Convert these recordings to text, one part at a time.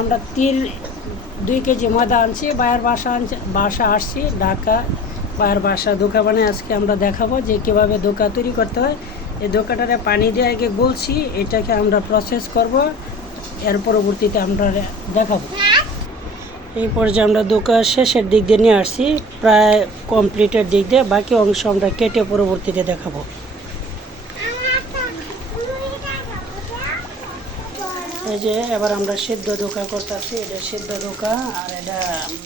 আমরা 2 কেজি ময়দা আনছি, বাসা আসছি ঢাকা, ভাইয়ের বাসা ধোকা বানায় আজকে আমরা দেখাবো যে কীভাবে ধোকা তৈরি করতে হয়। এই ধোকাটারে পানি দিয়ে আগে বলছি, এটাকে আমরা প্রসেস করব, এর পরবর্তীতে আমরা দেখাবো। এই পর্যায়ে আমরা ধোকা শেষের দিক দিয়ে নিয়ে আসছি, প্রায় কমপ্লিটের দিক দিয়ে, বাকি অংশ আমরা কেটে পরবর্তীতে দেখাবো। এই যে এবার আমরা সিদ্ধ ধোকা করতেছি, এটা সিদ্ধ ধোকা আর এটা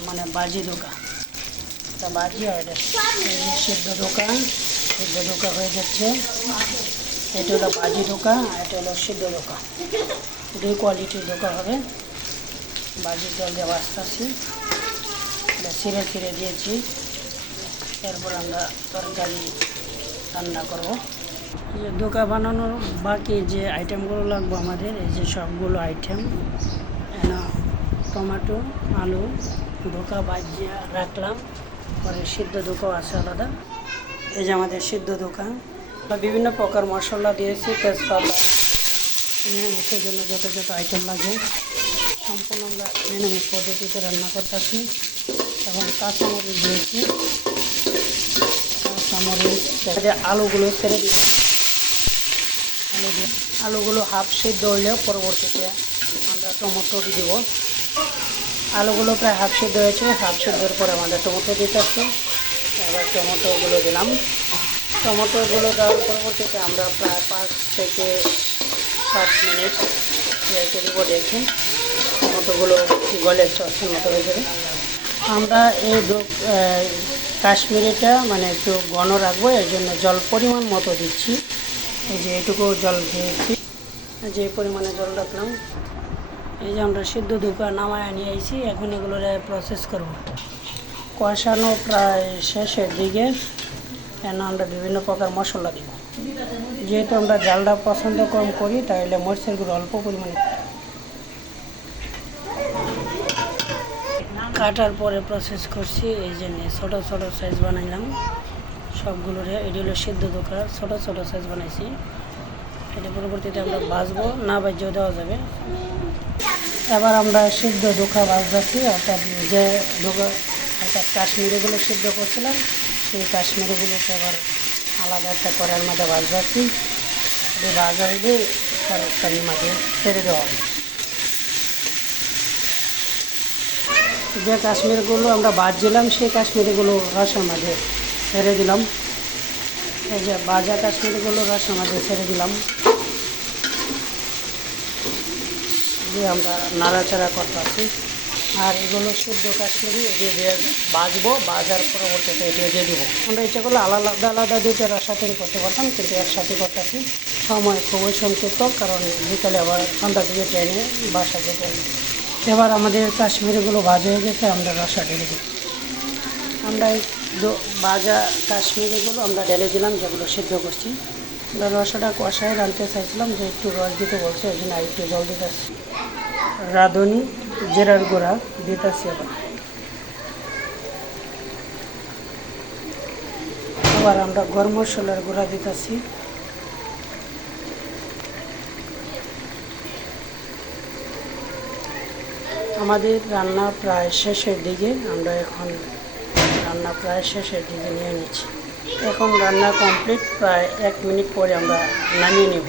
মানে বাজি ধোকা, এটা বাজি আর এটা সিদ্ধ ধোকা হয়ে যাচ্ছে। এটা হলো বাজি ধোকা আর এটা হলো সিদ্ধ ধোকা, 2 কোয়ালিটির ধোকা হবে। বাজির জল দিয়ে বাঁচতেছি, এটা ছিঁড়ে দিয়েছি, এরপর আমরা তরকারি রান্না করবো। যে ধোকা বানানোর বাকি যে আইটেমগুলো লাগবে আমাদের, এই যে সবগুলো আইটেম, টমেটো, আলু, ধোকা ভাজিয়া রাখলাম, পরে সিদ্ধ ধোকাও আছে আলাদা। এই যে আমাদের সিদ্ধ ধোকা, বিভিন্ন প্রকার মশলা দিয়েছি, তেজপাতা, নিরামিষের জন্য যত আইটেম লাগে সম্পূর্ণ আমরা নিরামিষ পদ্ধতিতে রান্না করতেছি। এবং কাঁচামরিচ দিয়েছি, কাঁচামরিচ, আলুগুলো ছেড়ে দিব, আলুগুলো হাফ সিদ্ধ হইলেও পরবর্তীতে আমরা টমেটো দিব। আলুগুলো প্রায় হাফ সিদ্ধ হয়েছে, হাফ সিদ্ধর পরে আমাদের টমেটো দিতেছি। এবার টমেটোগুলো দিলাম, টমেটোগুলো দেওয়ার পরবর্তীতে আমরা প্রায় 5 থেকে 7 মিনিট রেখে দেবো, দেখে টমেটোগুলো গলে সসের মতো হয়ে যাবে। আমরা এই কাশ্মীরিটা মানে একটু ঘন রাখবো, এর জন্য জল পরিমাণ মতো দিচ্ছি। এই যে এটুকু জল দিয়েছি, যে পরিমাণে জল রাখলাম। এই যে আমরা সিদ্ধ ধোকা নামায় নিয়ে আইছি, এখন এগুলো প্রসেস করব। কষানো প্রায় শেষের দিকে, কেন আমরা বিভিন্ন প্রকার মশলা দিব। যেহেতু আমরা জালটা পছন্দ কম করি, তাহলে মরিচের গুঁড়ো অল্প পরিমাণে কাটার পরে প্রসেস করছি। এই যে ছোটো ছোটো সাইজ বানাইলাম সবগুলোরে। এটি হলো সিদ্ধ ধোকা, ছোটো ছোটো সাইজ বানাইছি। এটা পরবর্তীতে আমরা ভাজবো, না ভাজিয়েও দেওয়া যাবে। এবার আমরা সিদ্ধ ধোকা ভাজতেছি, অর্থাৎ যে ধোকা অর্থাৎ কাশ্মীরিগুলো সিদ্ধ করছিলাম, সেই কাশ্মীরিগুলোকে এবার আলাদা একটা কড়াইয়ের মধ্যে ভাজতেছি। এটা ভাজা হইলে তরকারির মাঝে ছেড়ে দেওয়া হবে। যে কাশ্মীরগুলো আমরা ভাজছিলাম, সেই কাশ্মীরিগুলো রসের মাঝে ছেড়ে দিলাম। এই যে ভাজা কাশ্মীরিগুলো রসের মাঝে ছেড়ে দিলাম, দিয়ে আমরা নাড়াচাড়া করতেছি। আর এগুলো শুদ্ধ কাশ্মীরি, এটি দিয়ে ভাজবো, ভাজার পরবর্তীতে এটি দিয়ে দিব। আমরা এটাগুলো আলাদা আলাদা দুইটা রাসায়নিক করতে পারতাম, কিন্তু একসাথে করতেছি। সময় খুবই সংক্ষিপ্ত, কারণ বিকালে আবার সন্ধ্যার দিকে ট্রেনে বাসা যেতে হবে। এবার আমাদের কাশ্মীরিগুলো ভাজা হয়ে গেছে, আমরা রসা ঢেলে দিই। আমরা এই ভাজা কাশ্মীরিগুলো আমরা ঢেলে দিলাম, যেগুলো সিদ্ধ করছি। আমরা রসাটা কষায় রাঁধতে চাইছিলাম, যে একটু রস দিতে বলছে, ওই জন্য একটু জল দিতেছি। রাঁধুনি জিরার গুঁড়া দিতেছি। আবার আমরা গরম মশলার গুঁড়া দিতেছি। আমাদের রান্না প্রায় শেষের দিকে, আমরা এখন রান্না প্রায় শেষের দিকে নিয়ে নিচ্ছি। এখন রান্না কমপ্লিট, প্রায় 1 মিনিট পরে আমরা নামিয়ে নেব।